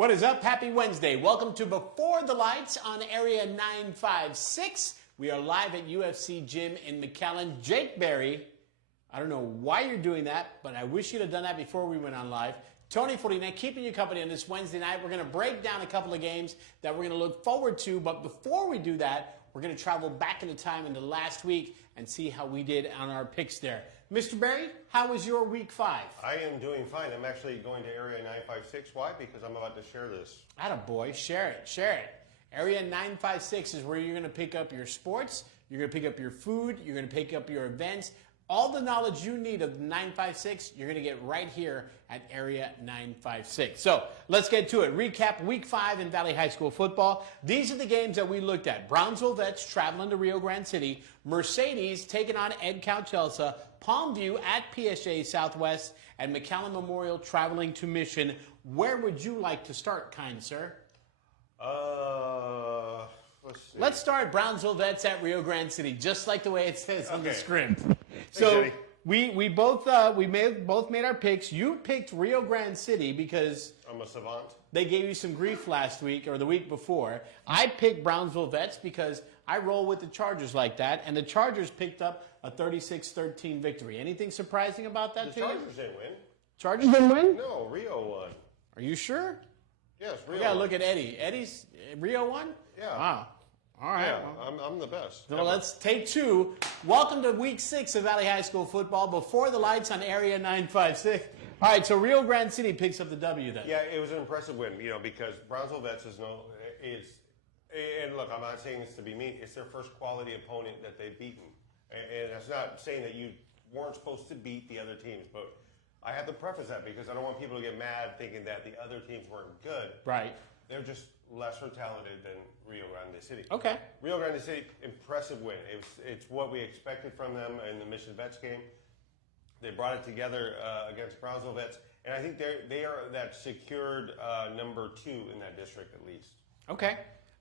What is up? Happy Wednesday. Welcome to Before the Lights on Area 956. We are live at UFC Gym in McAllen. Jake Berry, I don't know why you're doing that, but I wish you'd have done that before we went on live. Tony Fortinet keeping you company on this Wednesday night. We're going to break down a couple of games that we're going to look forward to, but before we do that, we're going to travel back into time into last week and see how we did on our picks there. Mr. Berry, how was your week 5? I am doing fine. I'm actually going to Area 956. Why? Because I'm about to share this. Attaboy, share it, share it. Area 956 is where you're going to pick up your sports, you're going to pick up your food, you're going to pick up your events. All the knowledge you need of 956, you're going to get right here at Area 956. So let's get to it. Recap Week 5 in Valley High School football. These are the games that we looked at. Brownsville Vets traveling to Rio Grande City. Mercedes taking on Ed Cowchelsa. Palmview at PSA Southwest. And McAllen Memorial traveling to Mission. Where would you like to start, kind sir? Let's see. Let's start Brownsville Vets at Rio Grande City, just like the way it says on the script. So we both made our picks. You picked Rio Grande City because I'm a savant. They gave you some grief last week or the week before. I picked Brownsville Vets because I roll with the Chargers like that, and the Chargers picked up a 36-13 victory. Anything surprising about that to you? The Chargers didn't win. Chargers didn't win? No, Rio won. Are you sure? Yes, Rio. We gotta look at Eddie. Eddie's Rio won? Yeah. Wow. All right. Yeah, I'm the best. So let's take 2. Welcome to Week 6 of Valley High School football. Before the Lights on Area 956. All right, so Rio Grande City picks up the W then. Yeah, it was an impressive win, because Brownsville Vets is and look, I'm not saying this to be mean. It's their first quality opponent that they've beaten, and that's not saying that you weren't supposed to beat the other teams, but I have to preface that because I don't want people to get mad thinking that the other teams weren't good. Right. They're just lesser talented than Rio Grande City. Okay. Rio Grande City, impressive win. It's what we expected from them in the Mission Vets game. They brought it together against Brownsville Vets, and I think they are that secured number 2 in that district at least. Okay.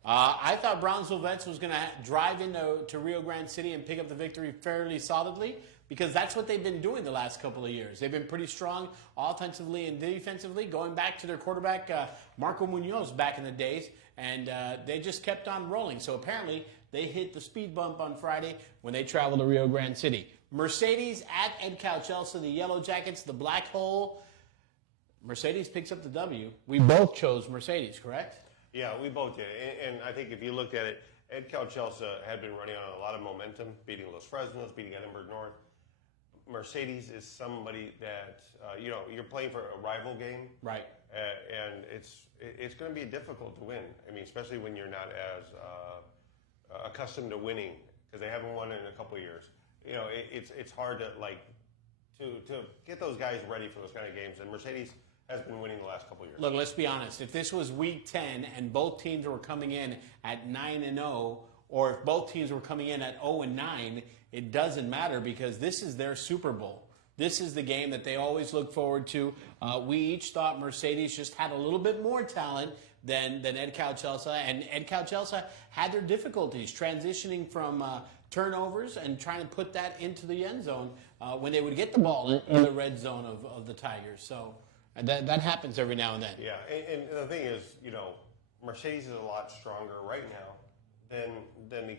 I thought Brownsville Vets was going to drive into Rio Grande City and pick up the victory fairly solidly because that's what they've been doing the last couple of years. They've been pretty strong offensively and defensively, going back to their quarterback, Marco Munoz, back in the days, and they just kept on rolling. So apparently they hit the speed bump on Friday when they traveled to Rio Grande City. Mercedes at Ed Cowchelsa, the Yellow Jackets, the Black Hole. Mercedes picks up the W. We both chose Mercedes, correct? Yeah, we both did. And I think if you looked at it, Ed Cowchelsa had been running on a lot of momentum, beating Los Fresnos, beating Edinburgh North. Mercedes is somebody that, you're playing for a rival game. Right. And it's going to be difficult to win. I mean, especially when you're not as accustomed to winning, because they haven't won in a couple of years. It's hard to get those guys ready for those kind of games. And Mercedes has been winning the last couple of years. Look, let's be honest. If this was Week 10 and both teams were coming in at 9-0, or if both teams were coming in at 0-9, it doesn't matter because this is their Super Bowl. This is the game that they always look forward to. We each thought Mercedes just had a little bit more talent than Ed Cowchelsa, and Ed Cowchelsa had their difficulties transitioning from turnovers and trying to put that into the end zone when they would get the ball in the red zone of the Tigers. So that happens every now and then. Yeah, and the thing is, Mercedes is a lot stronger right now than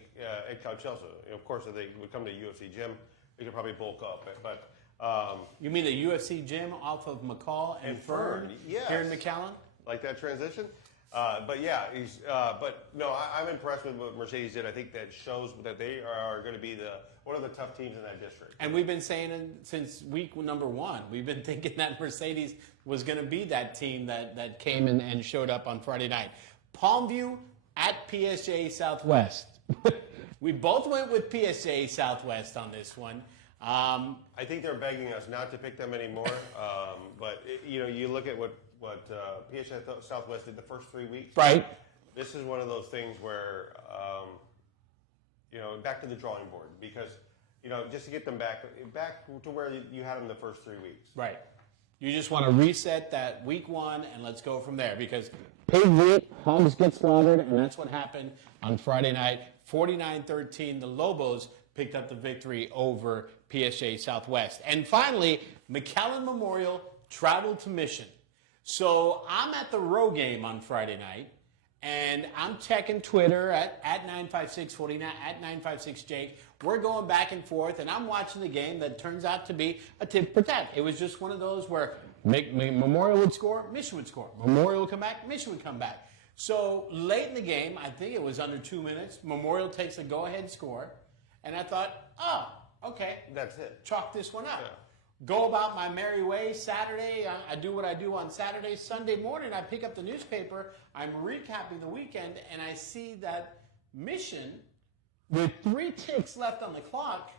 Ed Cowchelsa. Of course, if they would come to UFC Gym, they could probably bulk up. But you mean the UFC Gym off of McCall and Fern yes. here in McAllen? Like that transition? But yeah, I'm impressed with what Mercedes did. I think that shows that they are going to be one of the tough teams in that district. And we've been saying it since week number 1. We've been thinking that Mercedes was going to be that team that came in and showed up on Friday night. Palmview at PSA Southwest. We both went with PSA Southwest on this one. I think they're begging us not to pick them anymore. But you look at what PSA Southwest did the first 3 weeks. Right. This is one of those things where, back to the drawing board because, just to get them back to where you had them the first 3 weeks. Right. You just want to reset that week 1 and let's go from there because pigs eat, hogs get slaughtered, and that's what happened on Friday night. 49-13, the Lobos picked up the victory over PSA Southwest. And finally, McAllen Memorial traveled to Mission. So I'm at the Row game on Friday night, and I'm checking Twitter at 95649, at 956Jake. We're going back and forth, and I'm watching the game that turns out to be a tit for tat. It was just one of those where Memorial would score, Mission would score. Memorial would come back, Mission would come back. So late in the game, I think it was under 2 minutes, Memorial takes a go-ahead score, and I thought, oh, okay. That's it. Chalk this one up. Yeah. Go about my merry way. Saturday, I do what I do on Saturday. Sunday morning, I pick up the newspaper. I'm recapping the weekend, and I see that Mission, with 3 ticks left on the clock,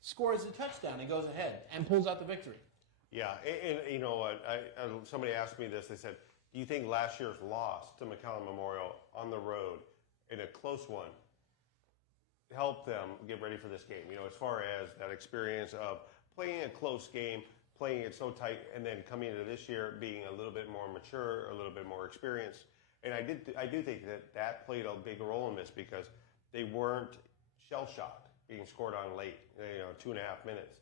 scores a touchdown and goes ahead and pulls out the victory. Yeah, and you know what? Somebody asked me this. They said, do you think last year's loss to McAllen Memorial on the road in a close one helped them get ready for this game? You know, as far as that experience of playing a close game, playing it so tight, and then coming into this year being a little bit more mature, a little bit more experienced. And I do think that played a big role in this because they weren't shell-shocked being scored on late, 2.5 minutes.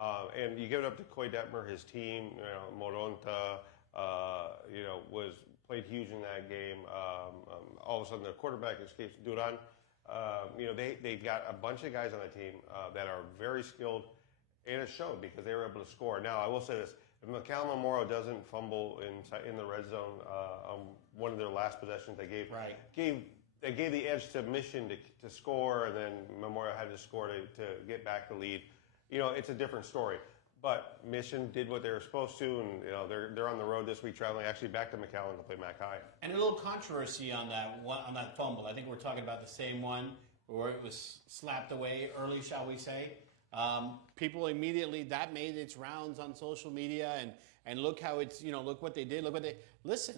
And you give it up to Coy Detmer, his team, Moronta, was played huge in that game. All of a sudden, the quarterback escapes Duran. They've got a bunch of guys on the team that are very skilled, and it showed because they were able to score. Now, I will say this: if McAllen Memorial doesn't fumble in the red zone on one of their last possessions, they gave the edge to Mission to score, and then Memorial had to score to get back the lead. It's a different story. But Mission did what they were supposed to, and they're on the road this week, traveling actually back to McAllen to play Mac High. And a little controversy on that fumble. I think we're talking about the same one where it was slapped away early, shall we say? People immediately that made its rounds on social media, and look how it's look what they did. Listen.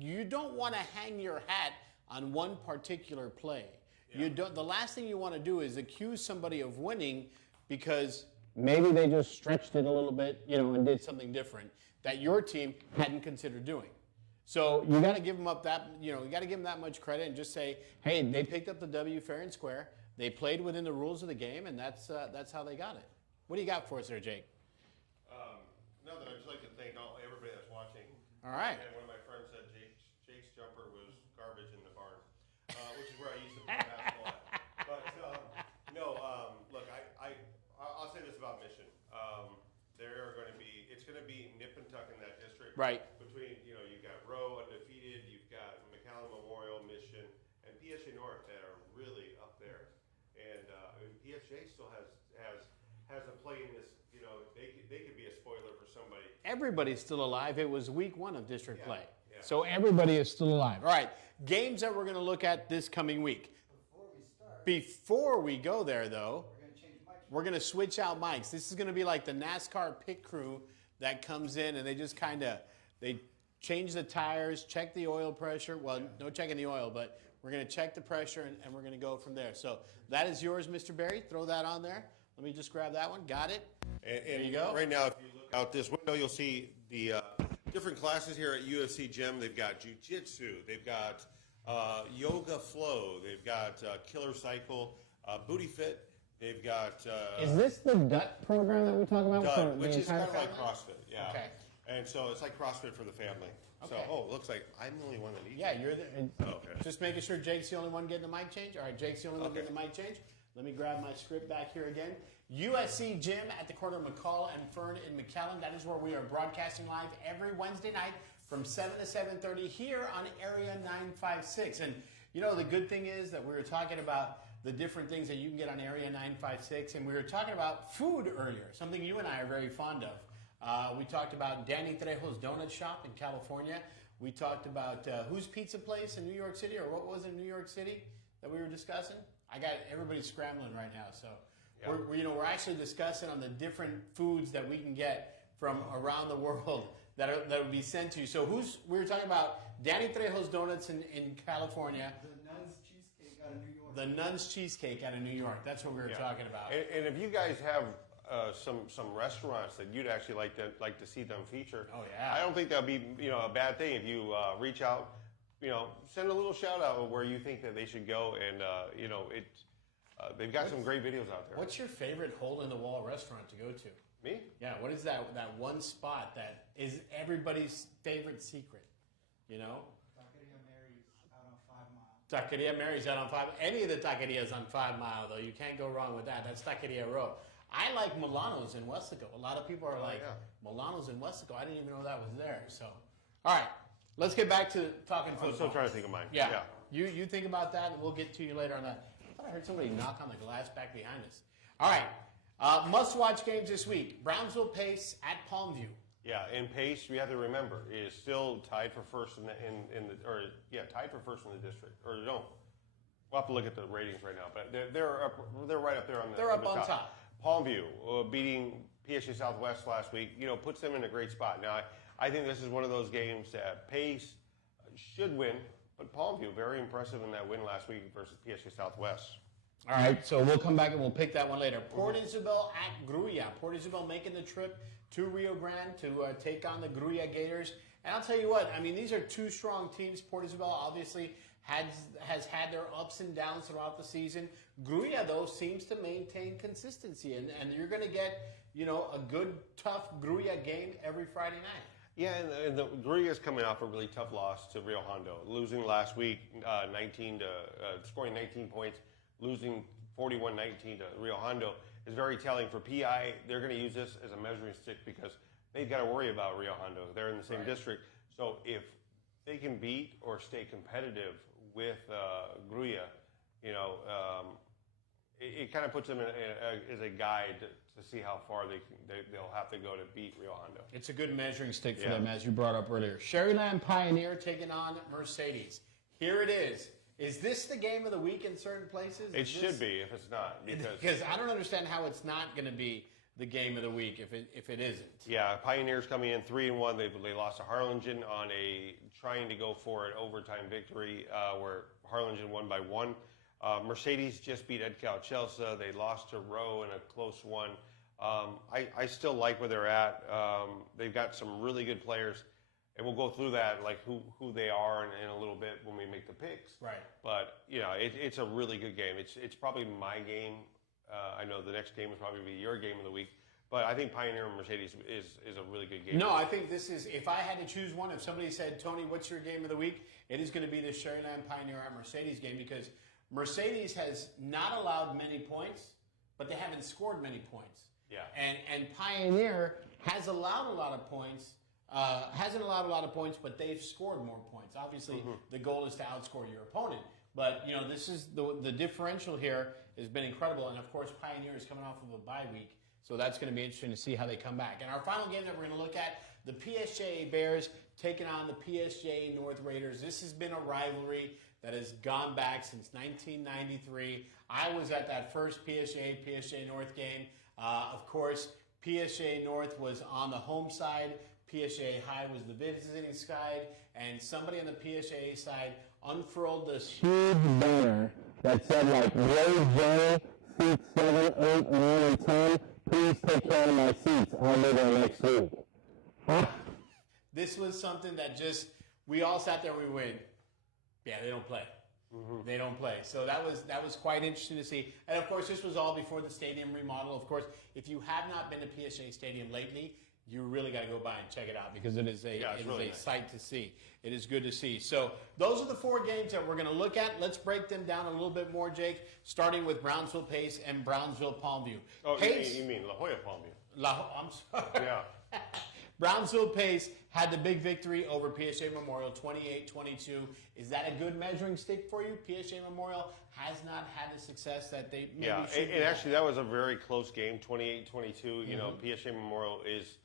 You don't want to hang your hat on one particular play. Yeah. The last thing you want to do is accuse somebody of winning because maybe they just stretched it a little bit, and did something different that your team hadn't considered doing. So you got to give them you got to give them that much credit and just say, hey, they picked up the W fair and square. They played within the rules of the game, and that's how they got it. What do you got for us there, Jake? Nothing. I'd just like to thank everybody that's watching. All right. And one of my friends said Jake's jumper was garbage in the barn, which is where I used to play basketball at. But look, I'll say this about Mission. It's going to be nip and tuck in that district. Right. Between you've got Rowe undefeated, you've got McAllen Memorial, Mission, and PSA North that are really up there. And PSJ still has a play in this. They could be a spoiler for somebody. Everybody's still alive. It was week 1 of district play. Yeah. So everybody is still alive. All right. Games that we're going to look at this coming week. Before we go there, though, we're going to switch out mics. This is going to be like the NASCAR pit crew that comes in and they just they change the tires, check the oil pressure. Well, no checking the oil, but we're going to check the pressure and we're going to go from there. So that is yours, Mr. Berry. Throw that on there. Let me just grab that one. Got it. And there you go. Right now, if you look out this window, you'll see the different classes here at UFC Gym. They've got jiu-jitsu. They've got yoga flow. They've got killer cycle, booty fit. They've got... is this the DUT program that we talk about? DUT, which is kind of like CrossFit, yeah. Okay. And so it's like CrossFit for the family. Okay. So, it looks like I'm the only one that needs Yeah, it. you're the... Okay. Just making sure Jake's the only one getting the mic change. All right, Jake's the only one getting the mic change. Let me grab my script back here again. USC Gym at the corner of McCall and Fern in McAllen. That is where we are broadcasting live every Wednesday night from 7 to 7:30 here on Area 956. And, the good thing is that we were talking about the different things that you can get on Area 956, and we were talking about food earlier, something you and I are very fond of. We talked about Danny Trejo's Donut Shop in California. We talked about whose pizza place in New York City, or what was it in New York City that we were discussing? I got everybody scrambling right now, so we're actually discussing on the different foods that we can get from around the world that would be sent to you. So we were talking about Danny Trejo's Donuts in California. The Nun's Cheesecake out of New York. That's what we were talking about. And if you guys have some restaurants that you'd actually like to see them feature, I don't think that'd be a bad thing if you reach out, send a little shout out of where you think that they should go, and they've got some great videos out there. What's your favorite hole in the wall restaurant to go to? Me? Yeah, what is that one spot that is everybody's favorite secret? You know? Taqueria Mary's out on 5 Mile. Taqueria Mary's out on 5. Any of the taquerias on 5 Mile, though, you can't go wrong with that. That's Taqueria Row. I like Milano's in Westaco. A lot of people are Milano's in Westaco. I didn't even know that was there. So, all right, let's get back to talking football. I'm still trying to think of mine. Yeah. You think about that, and we'll get to you later on that. I thought I heard somebody knock on the glass back behind us. All right, must-watch games this week. Brownsville Pace at Palmview. Yeah, and Pace, we have to remember, is still tied for first tied for first in the district. Or no, we'll have to look at the ratings right now, but they're right up there on the. They're up on top. Palmview beating PSA Southwest last week, puts them in a great spot. Now, I think this is one of those games that Pace should win, but Palmview very impressive in that win last week versus PSA Southwest. All right, so we'll come back and we'll pick that one later. Port Isabel at Gruya. Port Isabel making the trip to Rio Grande to take on the Gruya Gators. And I'll tell you what, I mean, these are two strong teams. Port Isabel obviously has had their ups and downs throughout the season. Gruya, though, seems to maintain consistency. And you're going to get, a good, tough Gruya game every Friday night. Yeah, and the Gruya is coming off a really tough loss to Rio Hondo, losing last week scoring 19 points. Losing 41-19 to Rio Hondo is very telling for PI. They're going to use this as a measuring stick because they've got to worry about Rio Hondo. They're in the same district. So if they can beat or stay competitive with Gruya, it kind of puts them as a guide to see how far they'll have to go to beat Rio Hondo. It's a good measuring stick for them, as you brought up earlier. Sherryland Pioneer taking on Mercedes. Here it is. Is this the game of the week in certain places? It should be if it's not. Because I don't understand how it's not going to be the game of the week if it isn't. Yeah, Pioneers coming in 3-1. They lost to Harlingen on trying to go for an overtime victory where Harlingen won by 1. Mercedes just beat Edcal Chelsea. They lost to Rowe in a close one. I still like where they're at. They've got some really good players. And we'll go through that, like who they are in a little bit when we make the picks. Right. But, it's a really good game. It's probably my game. I know the next game will probably be your game of the week. But I think Pioneer and Mercedes is a really good game. No, I think this is, if I had to choose one, if somebody said, Tony, what's your game of the week? It is going to be the Sherryland Pioneer at Mercedes game because Mercedes has not allowed many points, but they haven't scored many points. Yeah. And Pioneer has allowed a lot of points. Hasn't allowed a lot of points, but they've scored more points. Obviously, the goal is to outscore your opponent. But, this is the differential here has been incredible. And, of course, Pioneer is coming off of a bye week. So that's going to be interesting to see how they come back. And our final game that we're going to look at, the PSJA Bears taking on the PSJA North Raiders. This has been a rivalry that has gone back since 1993. I was at that first PSJA North game. Of course, PSJA North was on the home side. PSJA High was the visiting side, and somebody on the PSJA side unfurled this huge banner that said, Ray J, seats 7, 8, 9, and 10, please take care of my seats. I'll be there next week. This was something that we all sat there and we went, yeah, they don't play. They don't play. So that was quite interesting to see. And, of course, this was all before the stadium remodel. Of course, if you have not been to PSJA Stadium lately, you really got to go by and check it out because it is a nice sight to see. It is good to see. So those are the 4 games that we're going to look at. Let's break them down a little bit more, Jake, starting with Brownsville Pace and Brownsville Palmview. Oh, Pace, you mean La Jolla Palmview. I'm sorry. Yeah. Brownsville Pace had the big victory over PSA Memorial, 28-22. Is that a good measuring stick for you? PSA Memorial has not had the success that they maybe should. And actually that was a very close game, 28-22. PSA Memorial is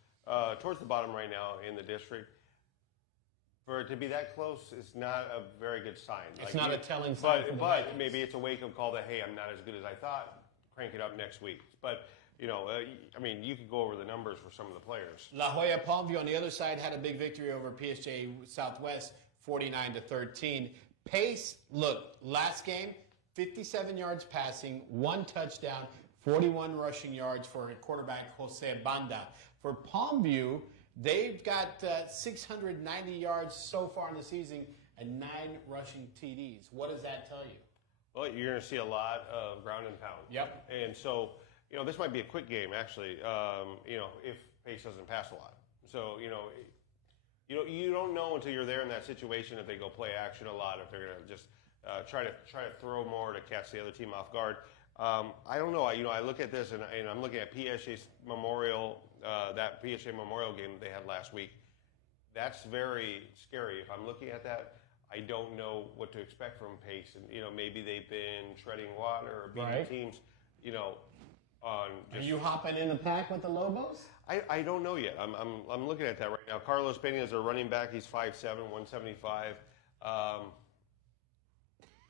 towards the bottom right now in the district. For it to be that close is not a very good sign. It's not a telling sign. But maybe it's a wake-up call that, hey, I'm not as good as I thought. Crank it up next week. But, you could go over the numbers for some of the players. La Jolla Palmview on the other side had a big victory over PSJ Southwest, 49-13. Pace, look, last game, 57 yards passing, 1 touchdown, 41 rushing yards for quarterback Jose Banda. For Palmview, they've got 690 yards so far in the season and 9 rushing TDs. What does that tell you? Well, you're going to see a lot of ground and pound. Yep. And so, this might be a quick game actually. If Pace doesn't pass a lot, so you don't know until you're there in that situation if they go play action a lot, if they're going to just try to throw more to catch the other team off guard. I don't know. I look at this and I'm looking at PSA's Memorial, that PSA Memorial game they had last week. That's very scary. If I'm looking at that, I don't know what to expect from Pace, and maybe they've been treading water or beating teams. Are you hopping in the pack with the Lobos? I don't know yet. I'm looking at that right now. Carlos Pena is a running back. He's 5'7", 175.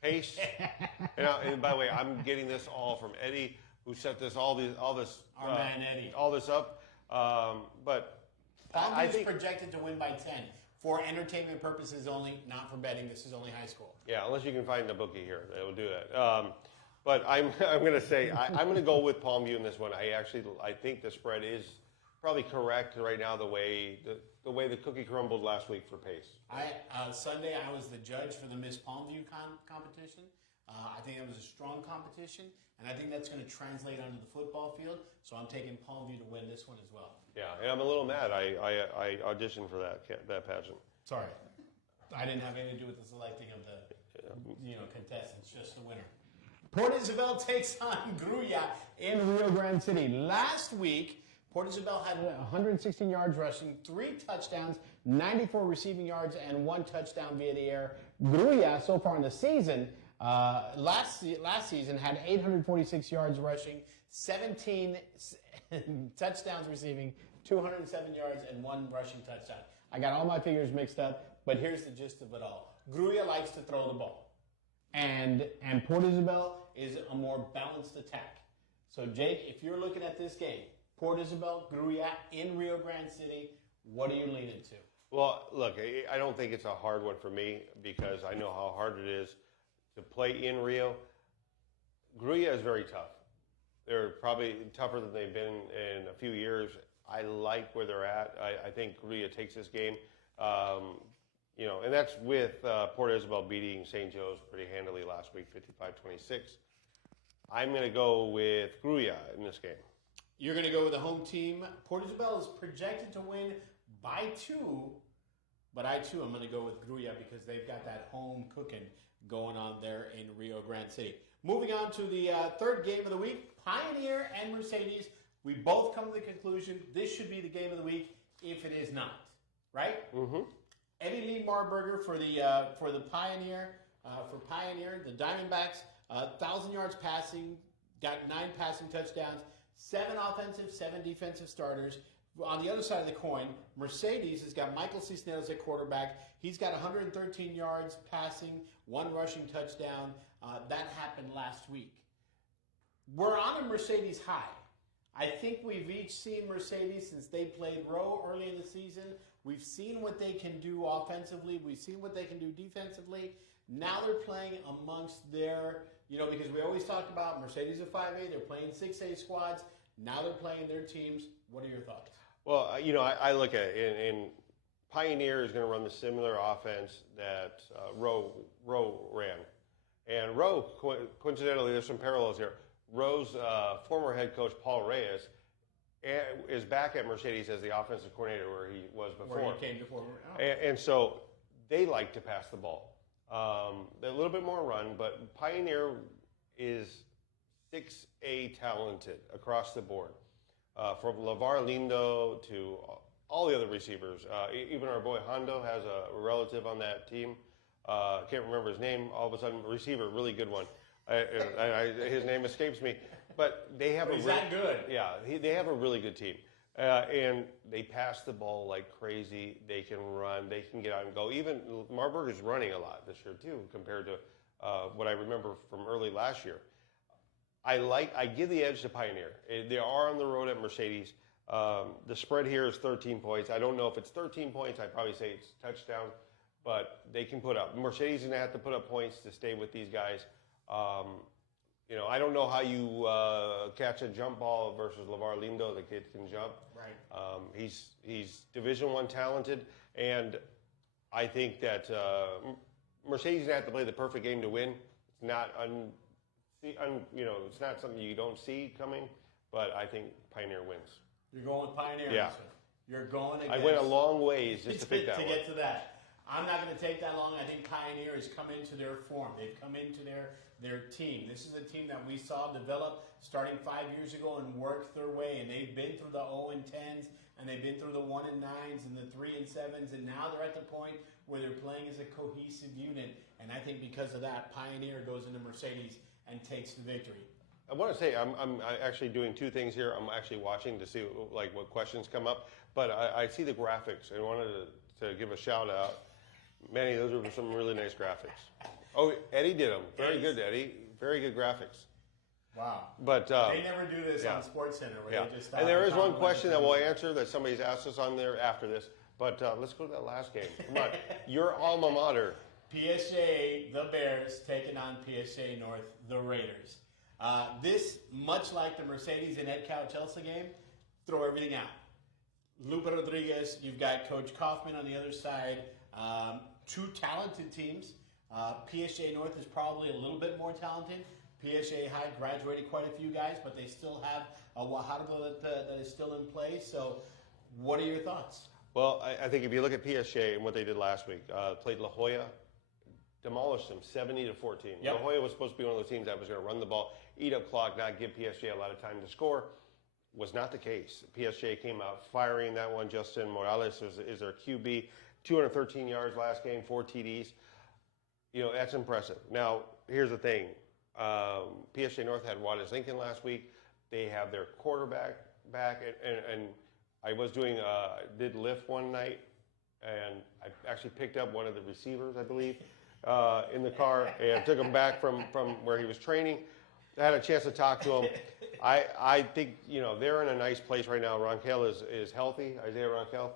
Pace. and by the way, I'm getting this all from Eddie, who set all this man Eddie. All this up. But Palm View is projected to win by 10 for entertainment purposes only, not for betting. This is only high school. Yeah, unless you can find a bookie here that will do that. But I'm going to say I'm going to go with Palm View in this one. I think the spread is probably correct right now. The way the cookie crumbled last week for Pace. Sunday I was the judge for the Miss Palm View competition. I think it was a strong competition, and I think that's going to translate onto the football field. So I'm taking Palm View to win this one as well. Yeah, and I'm a little mad. I auditioned for that pageant. Sorry, I didn't have anything to do with the selecting of the contestants, just the winner. Port Isabel takes on Gruya in Rio Grande City. Last week, Port Isabel had 116 yards rushing, 3 touchdowns, 94 receiving yards, and 1 touchdown via the air. Gruya, so far in the season, last season had 846 yards rushing, 17 touchdowns receiving, 207 yards, and 1 rushing touchdown. I got all my figures mixed up, but here's the gist of it all. Gruya likes to throw the ball. And Port Isabel is a more balanced attack. So, Jake, if you're looking at this game, Port Isabel, Gruya in Rio Grande City, what are you leaning to? Well, look, I don't think it's a hard one for me because I know how hard it is to play in Rio. Gruya is very tough. They're probably tougher than they've been in a few years. I like where they're at. I think Gruya takes this game. And that's with Port Isabel beating St. Joe's pretty handily last week, 55-26. I'm going to go with Gruya in this game. You're going to go with the home team. Port Isabel is projected to win by 2, but I'm going to go with Gruya because they've got that home cooking going on there in Rio Grande City. Moving on to the third game of the week, Pioneer and Mercedes. We both come to the conclusion this should be the game of the week if it is not, right? Mm-hmm. Eddie Lee Marburger for the Pioneer, the Diamondbacks, 1,000 yards passing, got 9 passing touchdowns, 7 offensive, 7 defensive starters. On the other side of the coin, Mercedes has got Michael Cisneros at quarterback. He's got 113 yards passing, 1 rushing touchdown. That happened last week. We're on a Mercedes high. I think we've each seen Mercedes since they played Rowe early in the season. We've seen what they can do offensively. We've seen what they can do defensively. Now they're playing amongst their, because we always talk about Mercedes at 5A, they're playing 6A squads. Now they're playing their teams. What are your thoughts? Well, I look at it, and Pioneer is going to run the similar offense that Rowe ran. And Rowe, coincidentally, there's some parallels here. Rowe's former head coach, Paul Reyes, is back at Mercedes as the offensive coordinator where he was before. Where he came before. Oh. And so they like to pass the ball. They're a little bit more run, but Pioneer is 6A talented across the board. From LeVar Lindo to all the other receivers. Even our boy Hondo has a relative on that team. Can't remember his name. All of a sudden, receiver, really good one. His name escapes me. But they have He's that good. Yeah, they have a really good team. And they pass the ball like crazy. They can run. They can get out and go. Even Marburg is running a lot this year, too, compared to what I remember from early last year. I give the edge to Pioneer. They are on the road at Mercedes. The spread here is 13 points. I don't know if it's 13 points. I'd probably say it's touchdown. But they can put up. Mercedes is going to have to put up points to stay with these guys. I don't know how you catch a jump ball versus LeVar Lindo. The kid can jump. Right. He's Division I talented, and I think that Mercedes is going to have to play the perfect game to win. It's not it's not something you don't see coming, but I think Pioneer wins. You're going with Pioneer. Yeah. You're going against. I went a long ways just to pick that to one. get to that. I'm not going to take that long. I think Pioneer has come into their form. They've come into their team. This is a team that we saw develop starting 5 years ago and work their way. And they've been through the 0 and 10s, and they've been through the 1 and 9s and the 3 and 7s, and now they're at the point where they're playing as a cohesive unit. And I think because of that, Pioneer goes into Mercedes and takes the victory. I want to say I'm actually doing two things here. I'm actually watching to see like what questions come up, but I see the graphics. I wanted to give a shout out. Manny, those are some really nice graphics. Oh, Eddie did them. Very good, Eddie. Very good graphics. Wow. But they never do this on SportsCenter where they just stop and there is talk one about question the that we'll things. answer that somebody's asked us on there after this. But let's go to that last game. Come on. Your alma mater. PSA, the Bears, taking on PSA North, the Raiders. This, much like the Mercedes and Ed Cow-Chelsea game, throw everything out. Lupe Rodriguez, you've got Coach Kaufman on the other side. Two talented teams. PSA North is probably a little bit more talented. PSA High graduated quite a few guys, but they still have a Wahardo that is still in play. So what are your thoughts? Well, I think if you look at PSA and what they did last week, played La Jolla, demolished them 70-14. Yep. La Jolla was supposed to be one of those teams that was going to run the ball, eat up clock, not give PSG a lot of time to score. Was not the case. PSG came out firing that one. Justin Morales is their QB. 213 yards last game, 4 TDs. You know, that's impressive. Now, here's the thing. PSG North had Juarez Lincoln last week. They have their quarterback back, and I was doing did lift one night, and I actually picked up one of the receivers, I believe, in the car, and took him back from where he was training. I had a chance to talk to him. I think, you know, they're in a nice place right now. Ronquel is healthy, Isaiah Ronquel.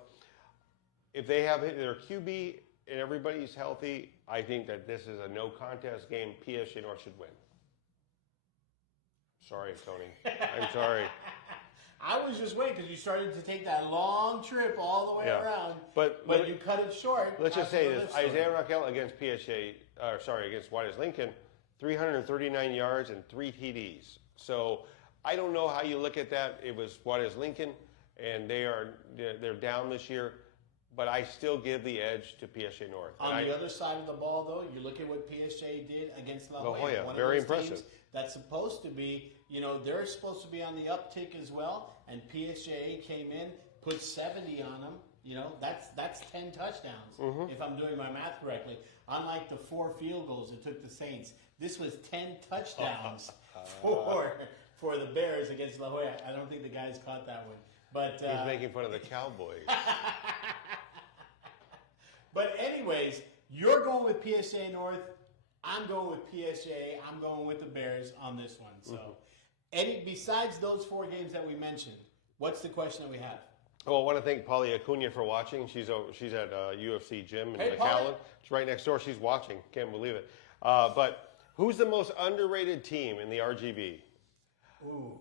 If they have their QB and everybody's healthy, I think that this is a no contest game. PSG North should win. Sorry, Tony. I'm sorry. I was just waiting because you started to take that long trip all the way around, but you cut it short. Let's just say this: Isaiah Raquel against against Juarez Lincoln, 339 yards and 3 TDs. So I don't know how you look at that. It was Juarez Lincoln, and they're down this year, but I still give the edge to PSG North. On the other side of the ball, though, you look at what PSG did against La Jolla. Jolla, one very of those impressive. Teams that's supposed to be, you know, they're supposed to be on the uptick as well, and PSG came in, put 70 on them. You know, that's 10 touchdowns, if I'm doing my math correctly. Unlike the 4 field goals it took the Saints, this was 10 touchdowns for the Bears against La Jolla. I don't think the guys caught that one. But he's making fun of the Cowboys. But anyways, you're going with PSA North. I'm going with PSA. I'm going with the Bears on this one. So, besides those 4 games that we mentioned, what's the question that we have? Well, I want to thank Polly Acuna for watching. She's at UFC gym in Hey, McAllen. Polly. It's right next door. She's watching. Can't believe it. But who's the most underrated team in the RGB? Ooh.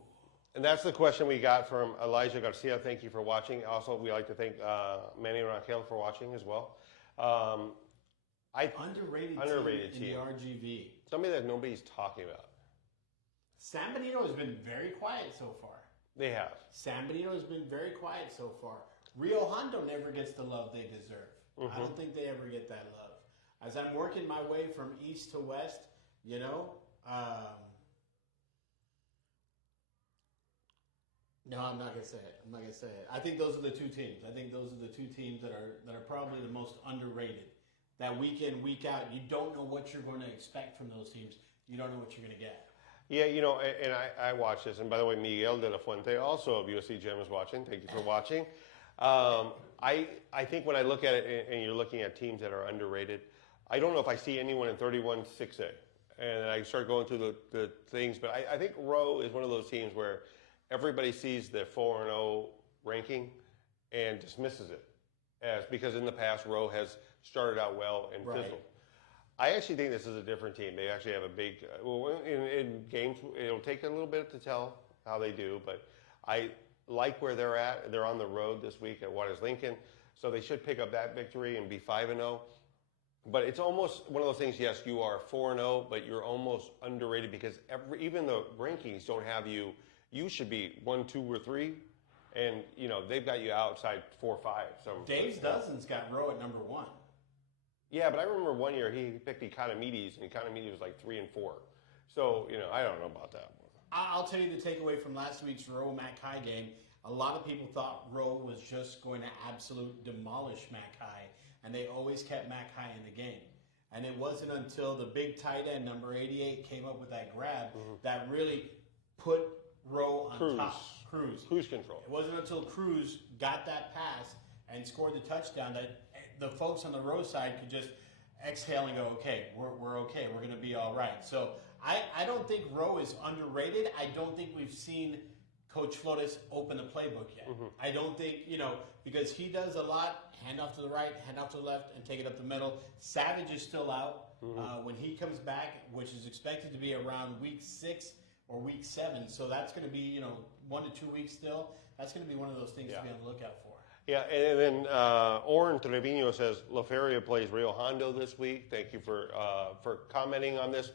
And that's the question we got from Elijah Garcia. Thank you for watching. Also, we like to thank Manny Raquel for watching as well. Underrated team in the RGV. Somebody that nobody's talking about. San Benito has been very quiet so far. They have. San Benito has been very quiet so far. Rio Hondo never gets the love they deserve. I don't think they ever get that love. As I'm working my way from east to west, you know, no, I'm not gonna say it. I think those are the 2 teams. I think those are the 2 teams that are probably the most underrated. That week in, week out, you don't know what you're going to expect from those teams. You don't know what you're going to get. Yeah, you know, and I watch this. And by the way, Miguel de la Fuente, also of UFC Gym, is watching. Thank you for watching. I think when I look at it, and you're looking at teams that are underrated, I don't know if I see anyone in 31-6A. And I start going through the things. But I think Roe is one of those teams where everybody sees the 4-0 ranking and dismisses it. Because in the past, Roe has started out well and fizzled. I actually think this is a different team. They actually have a big, in games, it'll take a little bit to tell how they do, but I like where they're at. They're on the road this week at Juarez Lincoln, so they should pick up that victory and be 5-0. But it's almost one of those things, yes, you are 4-0, but you're almost underrated because even the rankings don't have you you should be 1, 2, or 3, and they've got you outside 4 or 5. So Dave's Dozens got Roe at number 1. Yeah, but I remember one year he picked Economides, and Economides was like 3 and 4. So I don't know about that. I'll tell you the takeaway from last week's Roe Mackay game. A lot of people thought Roe was just going to absolute demolish Mackay, and they always kept Mackay in the game. And it wasn't until the big tight end, number 88, came up with that grab that really put Roe on top. Cruz control. It wasn't until Cruz got that pass and scored the touchdown that the folks on the Roe side could just exhale and go, okay, we're okay. We're going to be all right. So I don't think Roe is underrated. I don't think we've seen Coach Flores open the playbook yet. I don't think, because he does a lot, hand off to the right, hand off to the left, and take it up the middle. Savage is still out. When he comes back, which is expected to be around week 6 or week 7, so that's going to be, 1 to 2 weeks still. That's going to be one of those things to be on the lookout for. Yeah, and then Oren Trevino says, La Feria plays Rio Hondo this week. Thank you for commenting on this.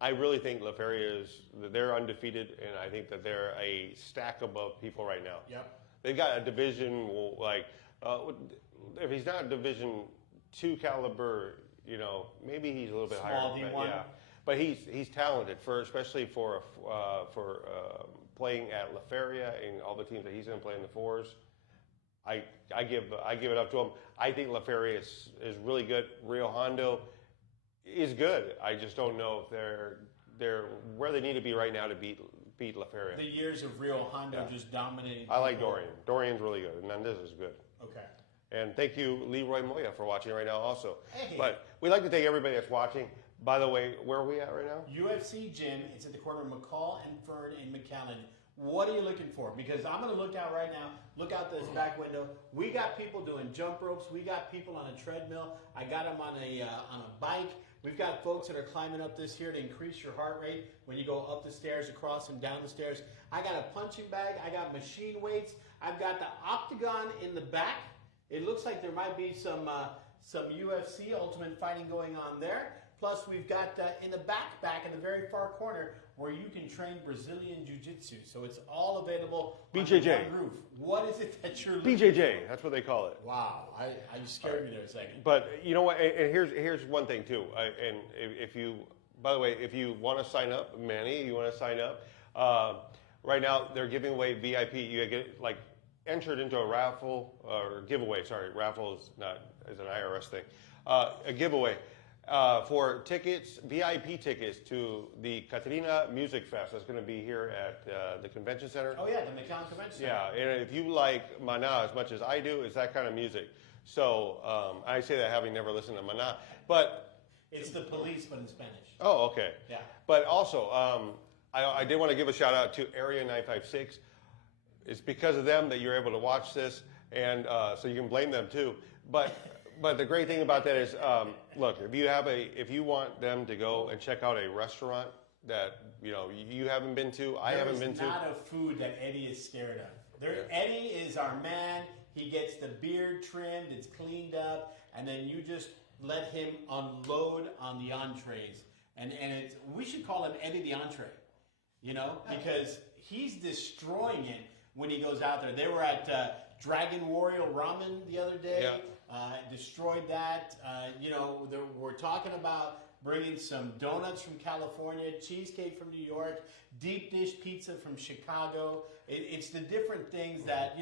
I really think La Feria they're undefeated, and I think that they're a stack above people right now. Yep. They've got a division, if he's not Division 2 caliber, maybe he's a little bit Small higher. D1. Yeah, but he's talented, especially for playing at La Feria and all the teams that he's going to play in the 4s. I give it up to him. I think La Feria is really good. Rio Hondo is good. I just don't know if they're where they need to be right now to beat La Feria. The years of Rio Hondo just dominating. I like Dorian. Dorian's really good. Hernandez is good. Okay. And thank you, Leroy Moya, for watching right now also. Hey. But we'd like to thank everybody that's watching. By the way, where are we at right now? UFC Gym. It's at the corner of McCall and Fern in McAllen. What are you looking for? Because I'm going to look out right now. Look out this back window. We got people doing jump ropes. We got people on a treadmill. I got them on a bike. We've got folks that are climbing up this here to increase your heart rate when you go up the stairs, across and down the stairs. I got a punching bag. I got machine weights. I've got the octagon in the back. It looks like there might be some UFC Ultimate Fighting going on there. Plus, we've got in the back in the very far corner, where you can train Brazilian Jiu-Jitsu. So it's all available BJJ. under one roof. What is it that you're looking BJJ, that's what they call it. Wow, you scared me there a second. But you know what? And here's one thing too. And if you, by the way, if you want to sign up, Manny, you want to sign up. Right now they're giving away VIP. You get entered into a raffle or giveaway. Sorry, raffle is an IRS thing. A giveaway. For tickets, VIP tickets to the Catarina Music Fest that's going to be here at the Convention Center. Oh yeah, the McAllen Convention Center. Yeah, and if you like Maná as much as I do, it's that kind of music. So I say that having never listened to Maná, but it's the Police, but in Spanish. Oh, okay. Yeah. But also, I did want to give a shout out to Area 956. It's because of them that you're able to watch this, and so you can blame them too. But the great thing about that is, look, if you want them to go and check out a restaurant that you haven't been to, I haven't been to. There's not a food that Eddie is scared of. Eddie is our man. He gets the beard trimmed, it's cleaned up, and then you just let him unload on the entrees. And we should call him Eddie the Entree, because he's destroying it when he goes out there. They were at Dragon Warrior Ramen the other day. Yeah. Destroyed that. We're talking about bringing some donuts from California, cheesecake from New York, deep dish pizza from Chicago. It's the different things that,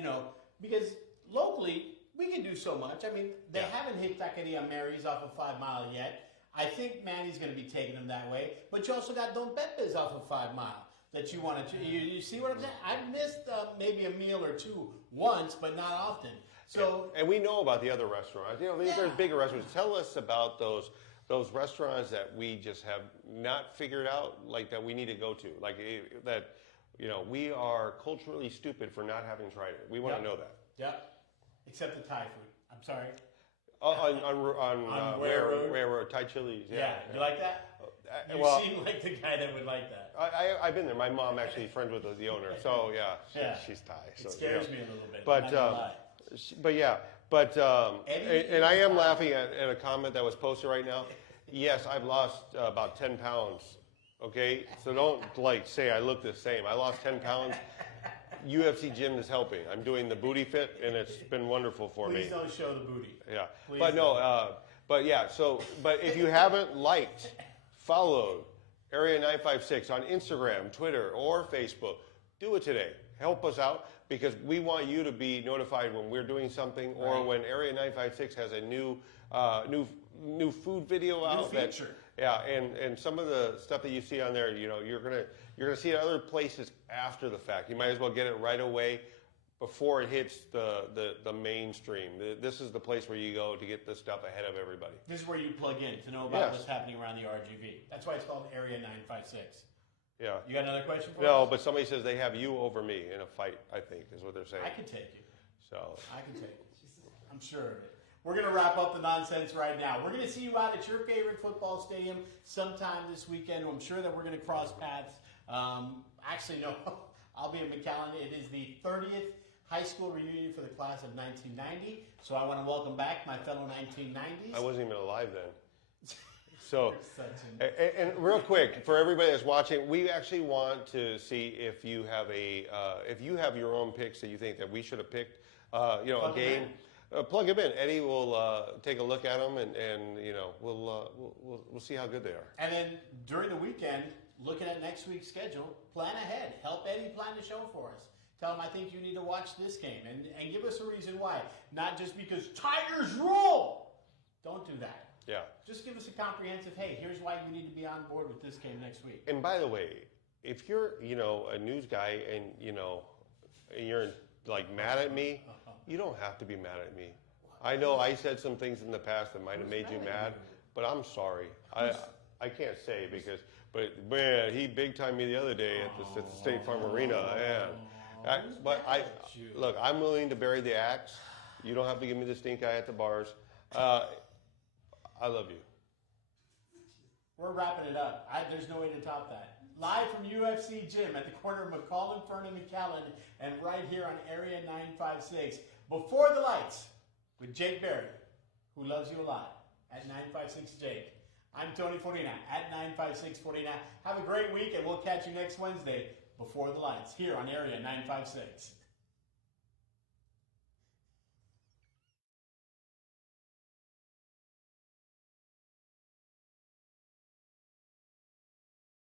because locally we can do so much. I mean, they haven't hit Taqueria Mary's off of 5 Mile yet. I think Manny's going to be taking them that way. But you also got Don Pepe's off of 5 Mile that you want to. You see what I'm saying? I've missed maybe a meal or two once, but not often. So, and we know about the other restaurants. There's bigger restaurants. Tell us about those restaurants that we just have not figured out, that we need to go to, we are culturally stupid for not having tried it. We want to know that. Yep. Except the Thai food. I'm sorry. On Railroad Thai Chili's. Yeah. You like that? You seem like the guy that would like that. I've been there. My mom actually is friends with the owner, so she's Thai. So, it scares me a little bit. And I am laughing at a comment that was posted right now. Yes, I've lost about 10 pounds Okay, so don't say I look the same. I lost 10 pounds. UFC gym is helping. I'm doing the booty fit, and it's been wonderful for me. Please don't show the booty. Yeah, Please but no, but yeah. So, but if you haven't liked, followed Area 956 on Instagram, Twitter, or Facebook, do it today. Help us out because we want you to be notified when we're doing something or when Area 956 has a new food video out. New feature. Yeah, and some of the stuff that you see on there, you're gonna see it other places after the fact. You might as well get it right away before it hits the mainstream. This is the place where you go to get this stuff ahead of everybody. This is where you plug in to know about what's happening around the RGV. That's why it's called Area 956. Yeah. You got another question for us? No, but somebody says they have you over me in a fight, I think, is what they're saying. I can take you. So I can take it. I'm sure of it. We're going to wrap up the nonsense right now. We're going to see you out at your favorite football stadium sometime this weekend. I'm sure that we're going to cross paths. Actually, no, I'll be in McAllen. It is the 30th high school reunion for the class of 1990. So I want to welcome back my fellow 1990s. I wasn't even alive then. So, and real quick, for everybody that's watching, we actually want to see if you have your own picks that you think that we should have picked, a game. Plug them in. Eddie will take a look at them, and we'll see how good they are. And then during the weekend, looking at next week's schedule, plan ahead. Help Eddie plan the show for us. Tell him I think you need to watch this game, and give us a reason why. Not just because Tigers rule. Don't do that. Yeah. Just give us a comprehensive, hey, here's why you need to be on board with this game next week. And by the way, if you're, a news guy and, you're mad at me, you don't have to be mad at me. I know I said some things in the past that might have made you mad, but I'm sorry. I can't say but man, he big timed me the other day at the State Farm Arena. Look, I'm willing to bury the axe. You don't have to give me the stink eye at the bars. I love you. We're wrapping it up. There's no way to top that. Live from UFC Gym at the corner of McCollum, Fern, and McAllen, and right here on Area 956. Before the Lights with Jake Berry, who loves you a lot, at 956 Jake. I'm Tony Fortina at 956 Fortina. Have a great week, and we'll catch you next Wednesday before the Lights here on Area 956.